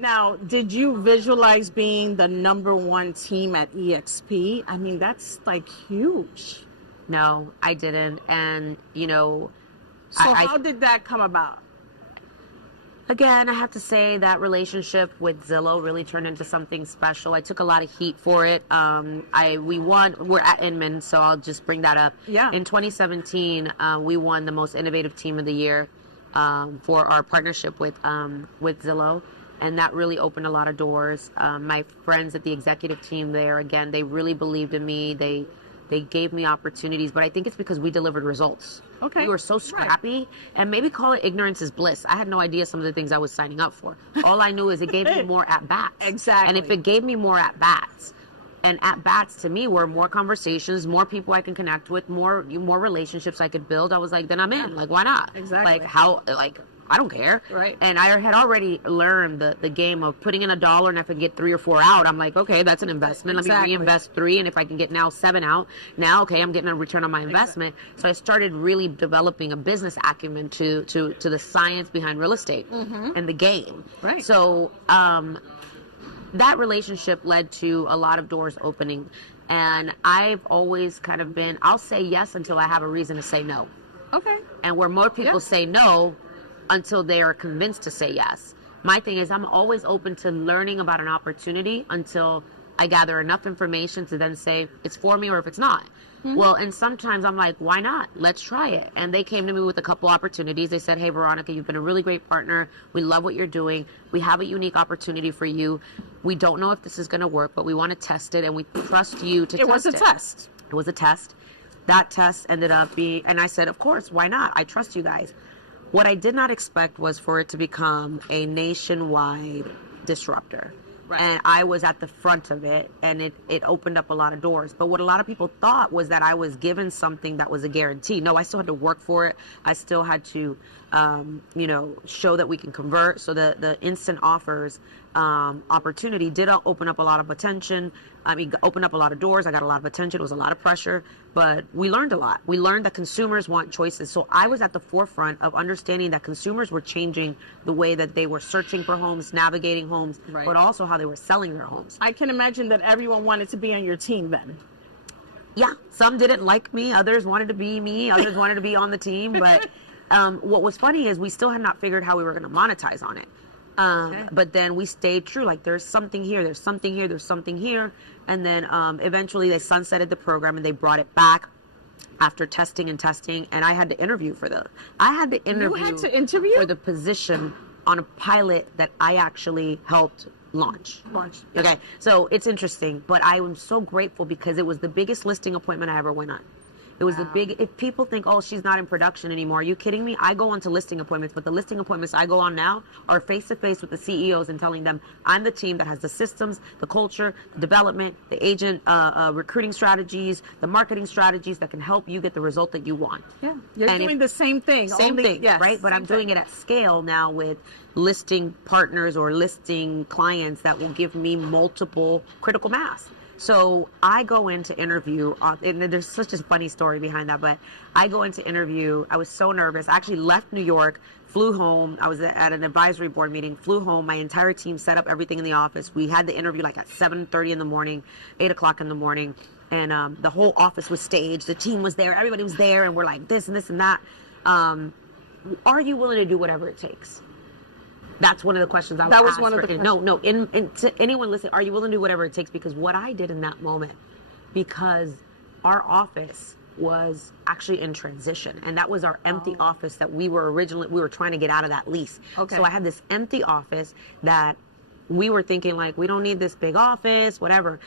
Now, did you visualize being the #1 team at EXP? I mean, that's like huge. No, I didn't. And, you know, So how did that come about? again, I have to say that relationship with Zillow really turned into something special. I took a lot of heat for it. We won. We're at Inman, so I'll just bring that up. Yeah. In 2017, we won the most innovative team of the year for our partnership with Zillow, and that really opened a lot of doors. My friends at the executive team there, again, they really believed in me. They gave me opportunities, but I think it's because we delivered results. Okay. We were so scrappy, and maybe call it ignorance is bliss. I had no idea some of the things I was signing up for. All I knew is it gave me more at-bats. Exactly. And if it gave me more at-bats, and at-bats to me were more conversations, more people I can connect with, more relationships I could build, I was like, then I'm in. Like, why not? Exactly. I don't care. Right. And I had already learned the game of putting in $1, and if I can get 3 or 4 out, I'm like, okay, that's an investment. Let me reinvest 3, and if I can get now 7 out, now, okay, I'm getting a return on my investment. So I started really developing a business acumen to the science behind real estate and the game. Right. So that relationship led to a lot of doors opening. And I've always kind of been, I'll say yes until I have a reason to say no. Okay. And where more people say no, until they are convinced to say yes. My thing is I'm always open to learning about an opportunity until I gather enough information to then say it's for me or if it's not. Well, and sometimes I'm like, why not? Let's try it. And they came to me with a couple opportunities. They said, hey, Veronica, you've been a really great partner. We love what you're doing. We have a unique opportunity for you. We don't know if this is going to work, but we want to test it, and we trust you to test it. It was a test. It was a test. That test ended up being, and I said, of course, why not? I trust you guys. What I did not expect was for it to become a nationwide disruptor. Right. And I was at the front of it, and it opened up a lot of doors. But what a lot of people thought was that I was given something that was a guarantee. No, I still had to work for it. I still had to, show that we can convert. So the instant offers opportunity did open up a lot of attention. Opened up a lot of doors. I got a lot of attention. It was a lot of pressure, but we learned a lot. We learned that consumers want choices. So I was at the forefront of understanding that consumers were changing the way that they were searching for homes, navigating homes, Right. but also how they were selling their homes. I can imagine that everyone wanted to be on your team then. Yeah, some didn't like me. Others wanted to be me. Others wanted to be on the team. But what was funny is we still had not figured how we were going to monetize on it. But then we stayed true. Like, there's something here, there's something here, there's something here. And then eventually they sunsetted the program and they brought it back after testing. And I had to interview for You had to interview for the position on a pilot that I actually helped launch. Yeah. Okay, so it's interesting, but I am so grateful because it was the biggest listing appointment I ever went on. It was if people think, oh, she's not in production anymore, are you kidding me? I go on to listing appointments, but the listing appointments I go on now are face-to-face with the CEOs and telling them I'm the team that has the systems, the culture, the development, the agent recruiting strategies, the marketing strategies that can help you get the result that you want. Yeah, you're doing the same thing. Same thing, yes, right? But I'm doing it at scale now with listing partners or listing clients that will give me multiple critical mass. So I go in to interview, and there's such a funny story behind that, but I go into interview. I was so nervous. I actually left New York, flew home. I was at an advisory board meeting, flew home. My entire team set up everything in the office. We had the interview like at 7:30 in the morning, 8 o'clock in the morning, and the whole office was staged. The team was there. Everybody was there, and we're like this and this and that. Are you willing to do whatever it takes? That's one of the questions I was asked. That was one of the questions. No. To anyone listening, are you willing to do whatever it takes? Because what I did in that moment, because our office was actually in transition, and that was our empty office that we were trying to get out of that lease. Okay. So I had this empty office that we were thinking like, we don't need this big office, whatever.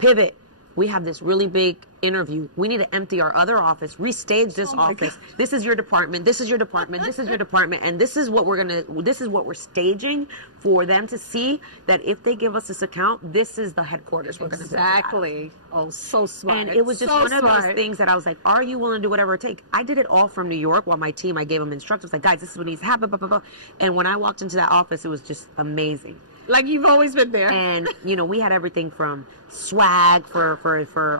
Pivot. We have this really big interview. We need to empty our other office, restage this office. God. This is your department. This is your department. This is your department. And this is what we're staging for them to see that if they give us this account, this is the headquarters we're going to Exactly. Oh, so smart. And it was just one of those things that I was like, are you willing to do whatever it takes? I did it all from New York while my team, I gave them instructions like, guys, this is what needs to happen, blah, blah, blah. And when I walked into that office, it was just amazing. Like you've always been there. And, we had everything from swag for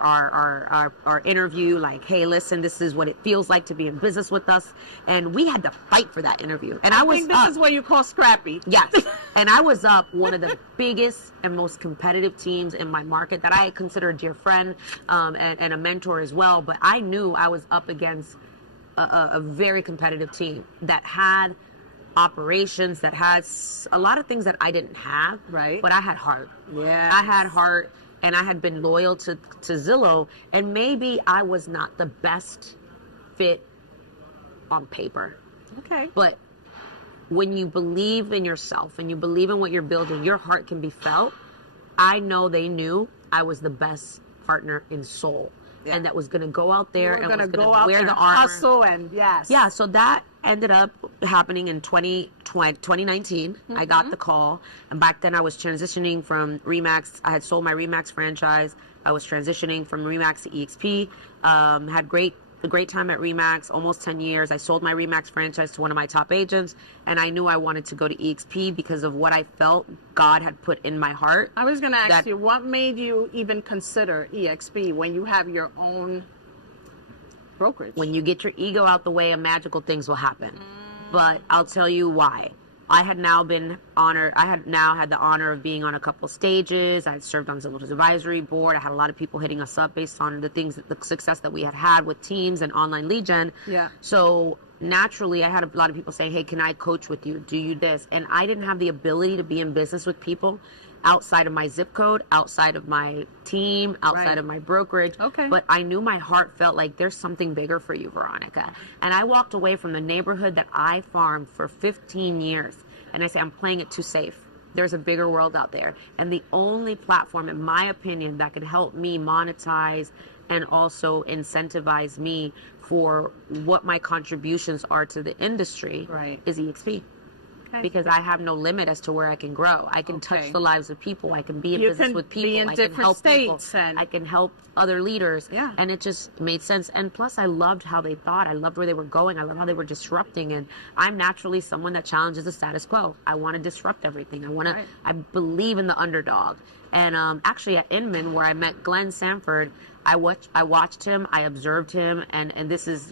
our our interview, like, hey, listen, this is what it feels like to be in business with us. And we had to fight for that interview. And I think this is what you call scrappy. Yes. And I was up one of the biggest and most competitive teams in my market that I consider a dear friend, and a mentor as well. But I knew I was up against a very competitive team that had operations, that had a lot of things that I didn't have. Right. But I had heart. Yeah. I had heart, and I had been loyal to Zillow, and maybe I was not the best fit on paper. Okay. But when you believe in yourself and you believe in what you're building, your heart can be felt. I know they knew I was the best partner in soul. Yeah. And that was going to go out there and was going to wear the armor. Hustle and yes. Yeah, so that ended up happening in 2019. Mm-hmm. I got the call. And back then I was transitioning from RE/MAX. I had sold my RE/MAX franchise. I was transitioning from RE/MAX to EXP. Had a great time at RE/MAX, almost 10 years. I sold my RE/MAX franchise to one of my top agents, and I knew I wanted to go to EXP because of what I felt God had put in my heart. I was going to ask you, what made you even consider EXP when you have your own brokerage? When you get your ego out the way, magical things will happen. But I'll tell you why. I had now been honored. I had now had the honor of being on a couple stages. I had served on Zillow's advisory board. I had a lot of people hitting us up based on the success that we had had with teams and online lead gen. Yeah. So naturally, I had a lot of people saying, hey, can I coach with you? Do you this? And I didn't have the ability to be in business with people outside of my zip code, outside of my team, outside of my brokerage. Okay. But I knew my heart felt like there's something bigger for you, Veronica. And I walked away from the neighborhood that I farmed for 15 years. And I say, I'm playing it too safe. There's a bigger world out there. And the only platform, in my opinion, that can help me monetize and also incentivize me for what my contributions are to the industry is EXP. Because I have no limit as to where I can grow. I can touch the lives of people. I can be in business with people. I can help people. I can help other leaders. Yeah. And it just made sense. And plus, I loved how they thought. I loved where they were going. I loved how they were disrupting. And I'm naturally someone that challenges the status quo. I want to disrupt everything. I believe in the underdog. And actually at Inman, where I met Glenn Sanford, I watched him. I observed him. And this is,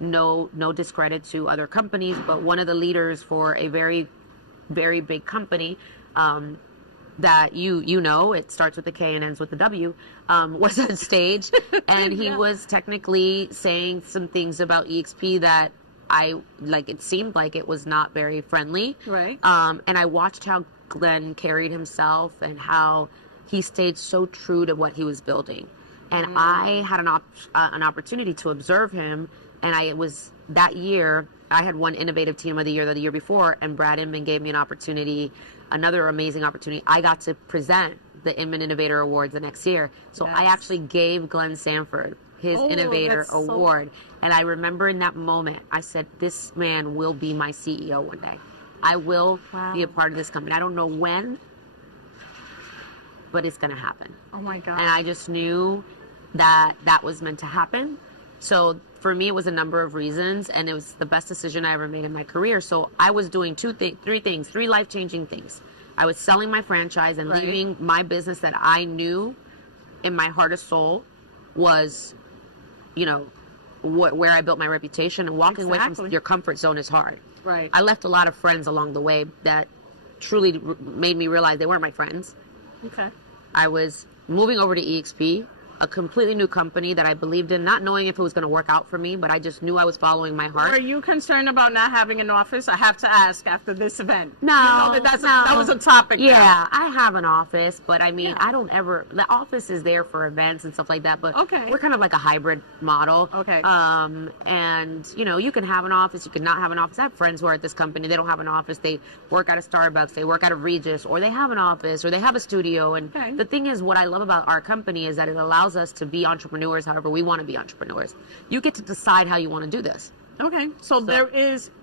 no discredit to other companies, but one of the leaders for a very, very big company that it starts with a K and ends with a W, was on stage, and he was technically saying some things about EXP that it seemed like it was not very friendly. Right. And I watched how Glenn carried himself and how he stayed so true to what he was building. And I had an opportunity to observe him. And that year, I had won Innovative Team of the year before, and Brad Inman gave me an opportunity, another amazing opportunity. I got to present the Inman Innovator Awards the next year. So I actually gave Glenn Sanford his Innovator Award. And I remember in that moment, I said, this man will be my CEO one day. I will be a part of this company. I don't know when, but it's going to happen. Oh, my God. And I just knew that was meant to happen. So for me, it was a number of reasons, and it was the best decision I ever made in my career. So I was doing three life-changing things. I was selling my franchise and leaving my business that I knew in my heart and soul was, where I built my reputation. And walking away from your comfort zone is hard. Right. I left a lot of friends along the way that truly made me realize they weren't my friends. Okay. I was moving over to EXP, a completely new company that I believed in, not knowing if it was going to work out for me, but I just knew I was following my heart. Were you concerned about not having an office? I have to ask after this event. No, that was a topic. Yeah, now. I have an office, but I mean, I don't ever, the office is there for events and stuff like that, but we're kind of like a hybrid model. Okay. And, you can have an office, you can not have an office. I have friends who are at this company, they don't have an office, they work out of Starbucks, they work out of Regis, or they have an office, or they have a studio. And the thing is, what I love about our company is that it allows us to be entrepreneurs however we want to be entrepreneurs. You get to decide how you want to do this. Okay, so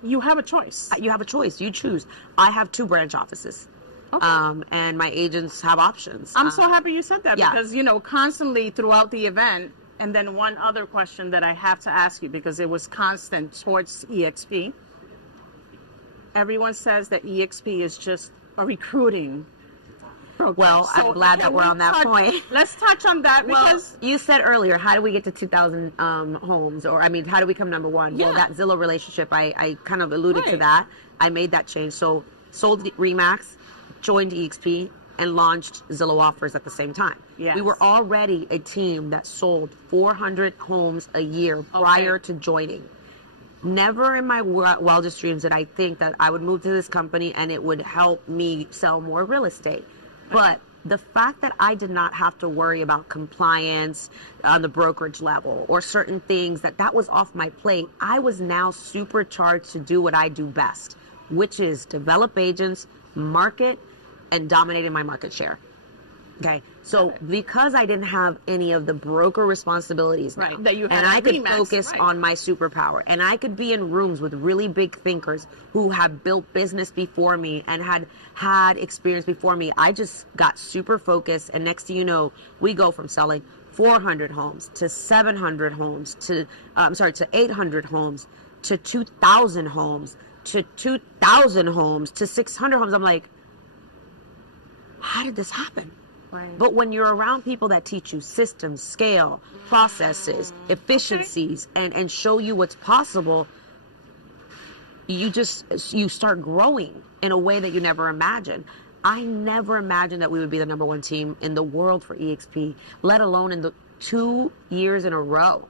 you have a choice. You have a choice. You choose. I have 2 branch offices. Okay. And my agents have options. I'm so happy you said that because, constantly throughout the event, and then one other question that I have to ask you because it was constant towards EXP. Everyone says that EXP is just a recruiting brokerage. Well, I'm glad that we're on that point. Let's touch on that because you said earlier, how do we get to 2,000 homes? Or, I mean, how do we become number one? Yeah. Well, that Zillow relationship, I kind of alluded to Right. that. I made that change. So sold Remax, joined EXP, and launched Zillow Offers at the same time. Yes. We were already a team that sold 400 homes a year prior to joining. Never in my wildest dreams did I think that I would move to this company and it would help me sell more real estate. But the fact that I did not have to worry about compliance on the brokerage level or certain things, that was off my plate, I was now supercharged to do what I do best, which is develop agents, market, and dominating my market share. Okay, so because I didn't have any of the broker responsibilities now, that you had and I could Remax, focus on my superpower, and I could be in rooms with really big thinkers who have built business before me and had experience before me, I just got super focused, and next thing you know, we go from selling 400 homes to 700 homes to 800 homes to 2,000 homes to 2,000 homes to 600 homes. I'm like, how did this happen? Right. But when you're around people that teach you systems, scale, processes, efficiencies, and show you what's possible, you start growing in a way that you never imagined. I never imagined that we would be the number one team in the world for EXP, let alone in the 2 years in a row,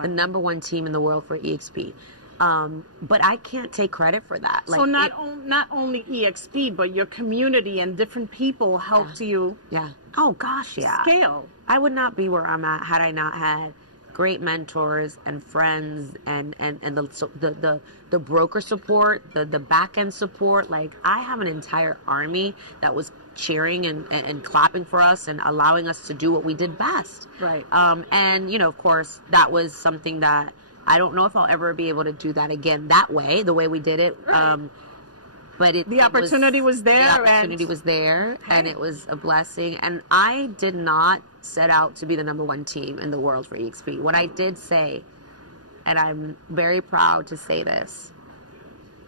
the number one team in the world for EXP. But I can't take credit for that. So not only EXP, but your community and different people helped you. Yeah. Oh gosh, yeah. Scale. I would not be where I'm at had I not had great mentors and friends and the broker support, the back end support. Like, I have an entire army that was cheering and clapping for us and allowing us to do what we did best. Right. And of course, that was something that I don't know if I'll ever be able to do that again that way, the way we did it. Right. But the opportunity was there. The opportunity was there, and it was a blessing. And I did not set out to be the number one team in the world for EXP. What I did say, and I'm very proud to say this,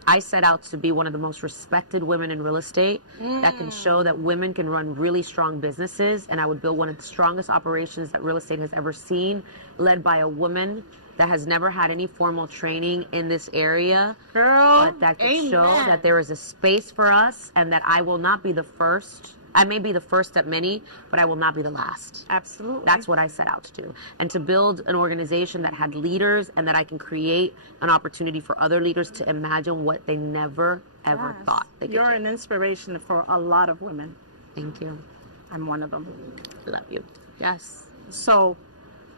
I set out to be one of the most respected women in real estate that can show that women can run really strong businesses. And I would build one of the strongest operations that real estate has ever seen, led by a woman that has never had any formal training in this area, Girl, but that can show that there is a space for us and that I will not be the first. I may be the first at many, but I will not be the last. Absolutely. That's what I set out to do. And to build an organization that had leaders and that I can create an opportunity for other leaders to imagine what they never, ever thought they could You're do. an inspiration for a lot of women. Thank you. I'm one of them. Love you. Yes. So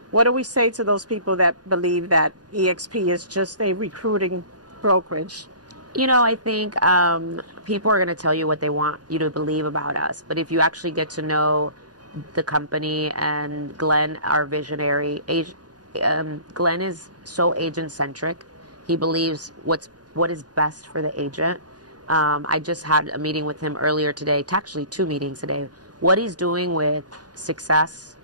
what do we say to those people that believe that EXP is just a recruiting brokerage? I think people are going to tell you what they want you to believe about us. But if you actually get to know the company and Glenn, our visionary, Glenn is so agent-centric. He believes what is best for the agent. I just had a meeting with him earlier today, actually 2 meetings today. What he's doing with success.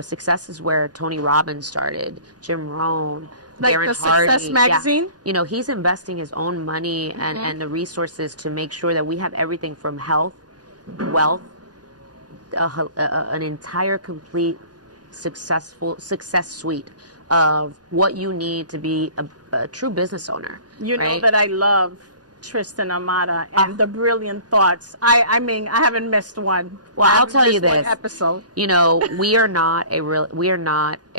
Success is where Tony Robbins started, Jim Rohn, Like Darren the Hardy. Success magazine? Yeah. He's investing his own money and the resources to make sure that we have everything from health, wealth, an entire complete success suite of what you need to be a true business owner. You know right? that I love Tristan Amata and the brilliant thoughts. I mean, I haven't missed one. Well, I'll tell you one this episode. We are not a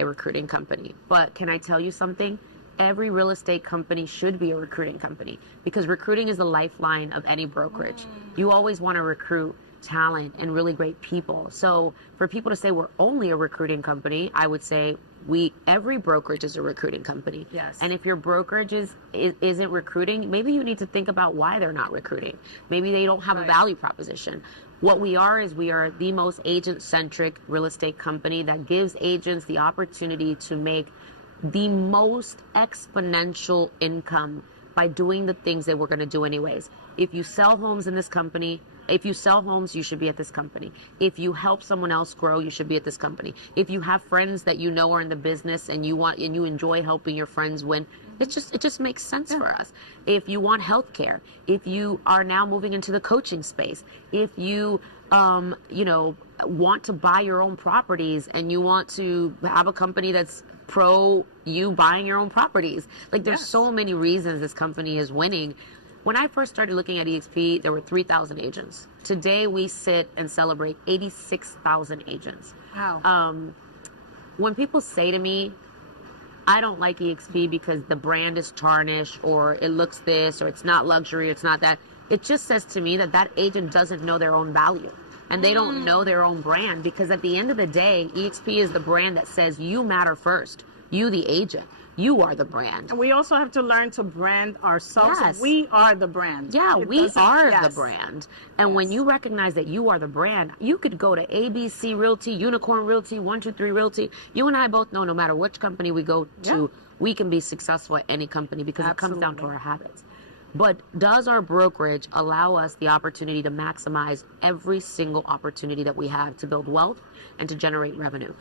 recruiting company. But can I tell you something? Every real estate company should be a recruiting company because recruiting is the lifeline of any brokerage. You always want to recruit talent and really great people. So for people to say we're only a recruiting company, I would say every brokerage is a recruiting company. Yes. And if your brokerage isn't recruiting, maybe you need to think about why they're not recruiting. Maybe they don't have a value proposition. What we are the most agent-centric real estate company that gives agents the opportunity to make the most exponential income by doing the things that we're going to do anyways. If you sell homes in this company, if you sell homes, you should be at this company. If you help someone else grow, you should be at this company. If you have friends that are in the business and you enjoy helping your friends win, It just makes sense for us. If you want healthcare, if you are now moving into the coaching space, if you want to buy your own properties and you want to have a company that's pro you buying your own properties, like there's so many reasons this company is winning. When I first started looking at EXP, there were 3,000 agents. Today we sit and celebrate 86,000 agents. Wow. When people say to me, I don't like EXP because the brand is tarnished, or it looks this, or it's not luxury, it's not that, it just says to me that agent doesn't know their own value. And they don't know their own brand, because at the end of the day, EXP is the brand that says you matter first. You, the agent. You are the brand. And we also have to learn to brand ourselves. Yes. We are the brand. Yeah, we are the yes. brand. And when you recognize that you are the brand, you could go to ABC Realty, Unicorn Realty, 123 Realty. You and I both know no matter which company we go to, we can be successful at any company, because it comes down to our habits. But does our brokerage allow us the opportunity to maximize every single opportunity that we have to build wealth and to generate revenue?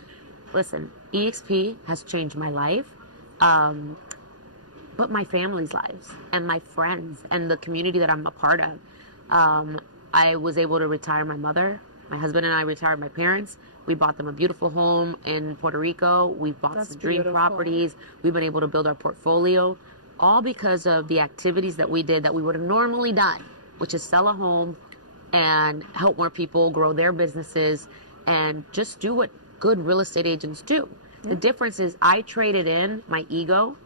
Listen, EXP has changed my life. But my family's lives and my friends and the community that I'm a part of. I was able to retire my mother. My husband and I retired my parents. We bought them a beautiful home in Puerto Rico. We've bought some dream properties. We've been able to build our portfolio, all because of the activities that we did that we would have normally done, which is sell a home and help more people grow their businesses and just do what good real estate agents do. The difference is I traded in my ego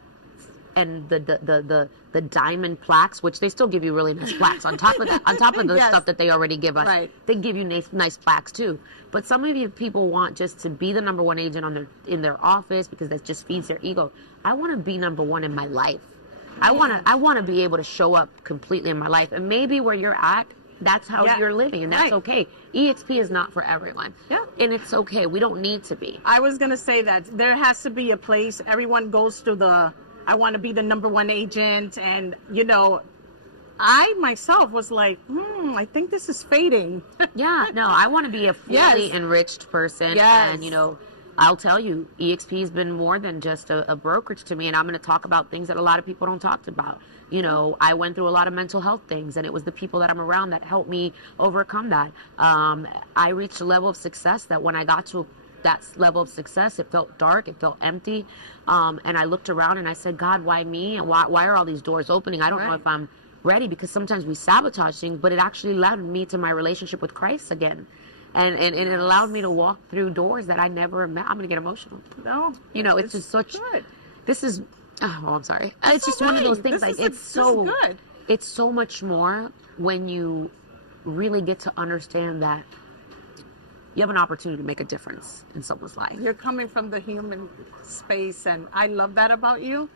and the diamond plaques, which they still give you really nice plaques on top of that, on top of the stuff that they already give us. Right. They give you nice plaques too. But some of you people want just to be the number one agent in their office because that just feeds their ego. I want to be number one in my life. I want to be able to show up completely in my life. And maybe where you're at, that's how you're living, and that's okay. EXP is not for everyone. Yeah. And it's okay. We don't need to be. I was going to say that there has to be a place. Everyone goes to I want to be the number one agent. And, I myself was like, I think this is fading. Yeah, no, I want to be a fully enriched person. Yes. And, I'll tell you, EXP has been more than just a brokerage to me. And I'm going to talk about things that a lot of people don't talk about. I went through a lot of mental health things, and it was the people that I'm around that helped me overcome that. I reached a level of success that when I got to that level of success, it felt dark, it felt empty. And I looked around and I said, God, why me? And why are all these doors opening? I don't know if I'm ready, because sometimes we sabotage things, but it actually led me to my relationship with Christ again. And it allowed me to walk through doors that I never imagined. I'm going to get emotional. No. It's just such, good. This is, I'm sorry. It's just one of those things. It's so much more when you really get to understand that you have an opportunity to make a difference in someone's life. You're coming from the human space, and I love that about you.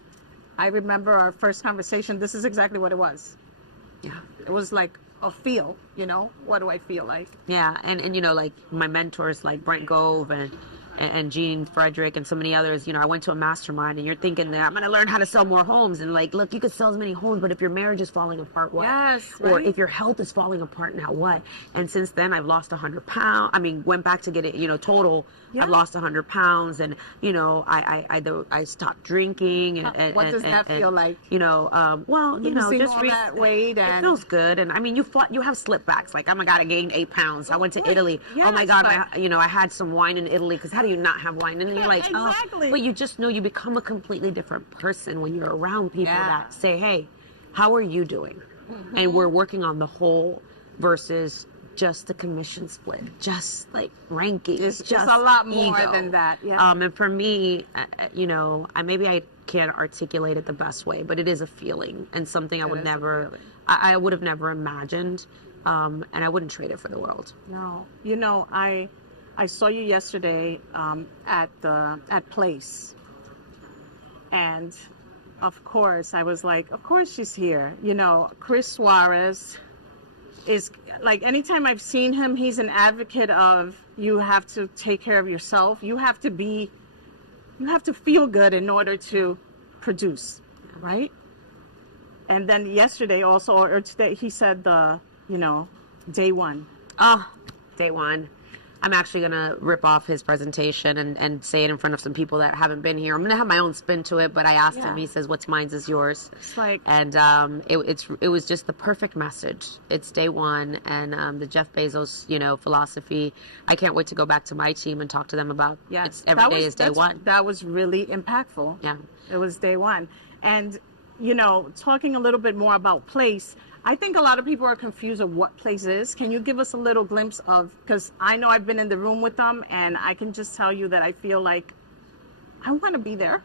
I remember our first conversation. This is exactly what it was. Yeah. It was like a feel, what do I feel like? Yeah. And like my mentors like Brent Gove and Gene Frederick and so many others, I went to a mastermind, and you're thinking that I'm going to learn how to sell more homes. And like, look, you could sell as many homes, but if your marriage is falling apart, what? Yes, Or if your health is falling apart, now what? And since then I've lost 100 pounds. I mean, went back to get it, total, I've lost 100 pounds, and, I stopped drinking. And what does that feel like? Well, just all that weight, and it feels good. And I mean, you have slip backs. Like, oh my God, I gained 8 pounds. I went to Italy. Yes, oh my God, I had some wine in Italy, because how do you not have wine? And you're like, exactly. But you just know you become a completely different person when you're around people that say, hey, how are you doing? Mm-hmm. And we're working on the whole versus just the commission split, just like ranking. It's just a lot more than that. Yeah. And for me, maybe I can't articulate it the best way, but it is a feeling and something I would have never imagined. And I wouldn't trade it for the world. No. I saw you yesterday at Place, and of course I was like, of course she's here. Chris Suarez is like, anytime I've seen him, he's an advocate of, you have to take care of yourself. You have to feel good in order to produce, right? And then yesterday also, or today, he said day one. Oh, day one. I'm actually going to rip off his presentation and say it in front of some people that haven't been here. I'm going to have my own spin to it, but I asked him, he says, what's mine is yours. It's like, and it was just the perfect message. It's day one, and the Jeff Bezos, philosophy. I can't wait to go back to my team and talk to them about every day is day one. That was really impactful. Yeah. It was day one. And, talking a little bit more about place, I think a lot of people are confused of what place is. Can you give us a little glimpse of, because I know I've been in the room with them, and I can just tell you that I feel like I want to be there.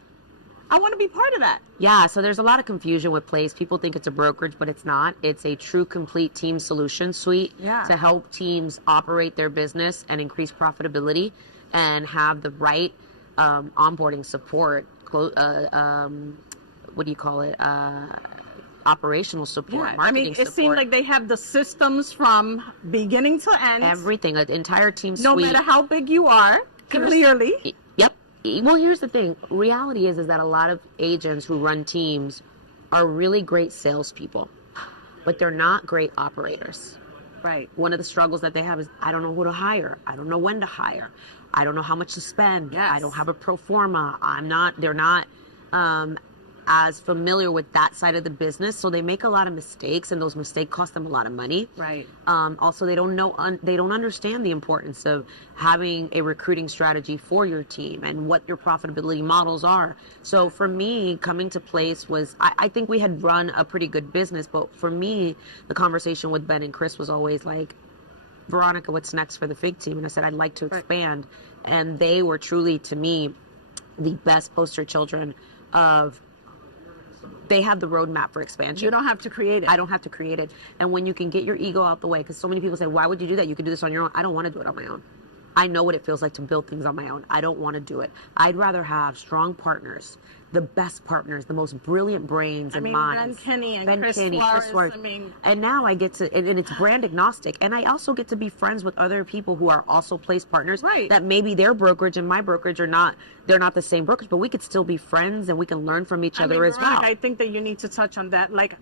I want to be part of that. Yeah, so there's a lot of confusion with Place. People think it's a brokerage, but it's not. It's a true complete team solution suite to help teams operate their business and increase profitability and have the right onboarding support. What do you call it? Operational support, marketing support. It seemed like they have the systems from beginning to end. Everything, an entire team suite. No matter how big you are, clearly. Yep. Well, here's the thing. Reality is that a lot of agents who run teams are really great salespeople, but they're not great operators. Right. One of the struggles that they have is, I don't know who to hire. I don't know when to hire. I don't know how much to spend. Yes. I don't have a pro forma. They're not as familiar with that side of the business, so they make a lot of mistakes, and those mistakes cost them a lot of money. Right. Also, they don't understand the importance of having a recruiting strategy for your team and what your profitability models are. So for me, coming to Place was, I think we had run a pretty good business, but for me, the conversation with Ben and Chris was always like, Veronica, what's next for the FIG team? And I said, I'd like to expand. And they were truly, to me, the best poster children of, they have the roadmap for expansion. You don't have to create it. I don't have to create it. And when you can get your ego out the way, because so many people say, why would you do that? You can do this on your own. I don't want to do it on my own. I know what it feels like to build things on my own. I don't want to do it. I'd rather have strong partners, the best partners, the most brilliant brains and minds. Ben Kinney and Chris Suarez. And now I get to, and it's brand agnostic. And I also get to be friends with other people who are also Place partners. Right. That maybe their brokerage and my brokerage are not, they're not the same brokerage, but we could still be friends and we can learn from each other as well. I think that you need to touch on that. Like,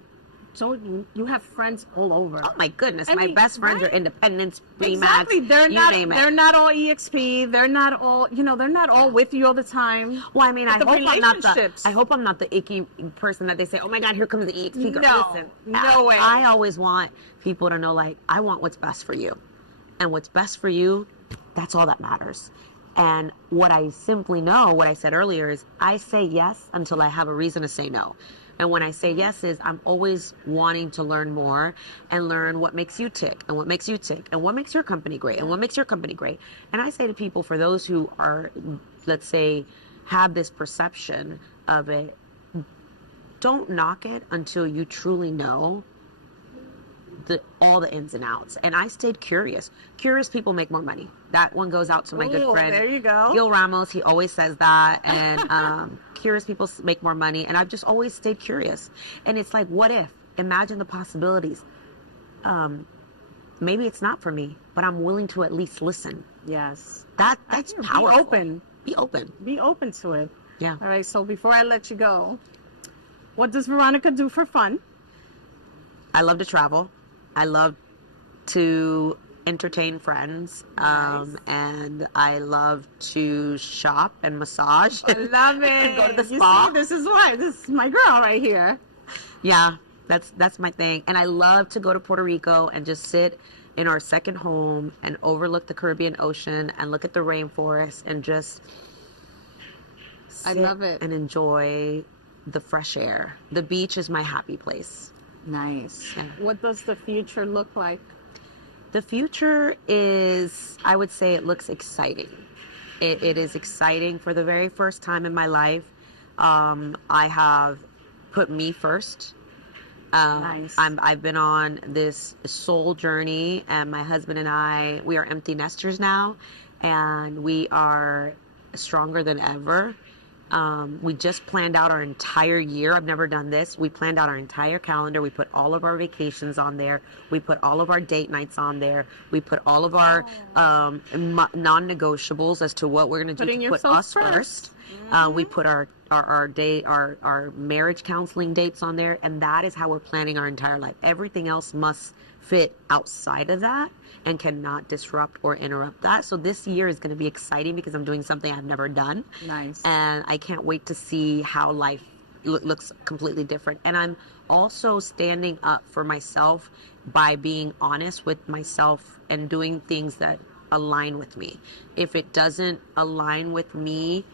so you have friends all over. Oh my goodness, my best friends are independents, exactly. They're not all EXP. They're not all, they're not all with you all the time. Well, I mean, I hope I'm not the icky person that they say, oh my God, here comes the EXP girl. No, listen, no way. I always want people to know, like, I want what's best for you, and what's best for you, that's all that matters. And what I simply know, what I said earlier, is I say yes until I have a reason to say no. And when I say yes is I'm always wanting to learn more and learn what makes you tick and what makes you tick and what makes your company great and what makes your company great. And I say to people, for those who are, let's say, have this perception of it, don't knock it until you truly know all the ins and outs. And I stayed curious. Curious people make more money. That one goes out to my good friend. There you go. Gil Ramos, he always says that. And curious people make more money. And I've just always stayed curious. And it's like, what if? Imagine the possibilities. Maybe it's not for me, but I'm willing to at least listen. Yes. That's powerful. Be open. Be open. Be open to it. Yeah. All right. So before I let you go, what does Veronica do for fun? I love to travel. I love to entertain friends, and I love to shop and massage. I love it. And go to the spa. See, this is my girl right here. Yeah, that's my thing. And I love to go to Puerto Rico and just sit in our second home and overlook the Caribbean Ocean and look at the rainforest and just I love it. And enjoy the fresh air. The beach is my happy place. Nice. Yeah. What does the future look like? The future is, I would say, it looks exciting. It is exciting. For the very first time in my life, I have put me first. Nice. I've been on this soul journey, and my husband and I, we are empty nesters now, and we are stronger than ever. We just planned out our entire year. I've never done this. We planned out our entire calendar. We put all of our vacations on there. We put all of our date nights on there. We put all of our non-negotiables as to what we're going to do to put us first. We put our marriage counseling dates on there, and that is how we're planning our entire life. Everything else must fit outside of that and cannot disrupt or interrupt that. So this year is going to be exciting because I'm doing something I've never done. Nice. And I can't wait to see how life looks completely different. And I'm also standing up for myself by being honest with myself and doing things that align with me. If it doesn't align with me,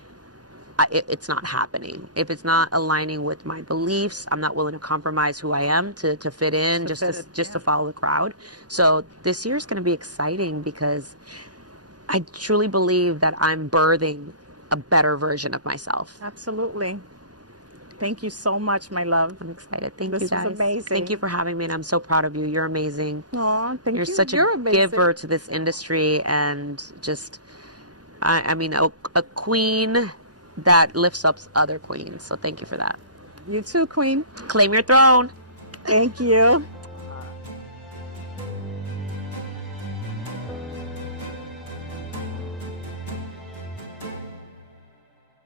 it's not happening. If it's not aligning with my beliefs, I'm not willing to compromise who I am to fit in, to follow the crowd. So this year is going to be exciting because I truly believe that I'm birthing a better version of myself. Absolutely. Thank you so much, my love. I'm excited. Thank This you guys. was amazing. Thank you for having me, and I'm so proud of you. You're amazing. Aw, thank You're you. such You're a amazing. giver to this industry, and just, I mean, a queen that lifts up other queens. So thank you for that. You too, Queen. Claim your throne. Thank you.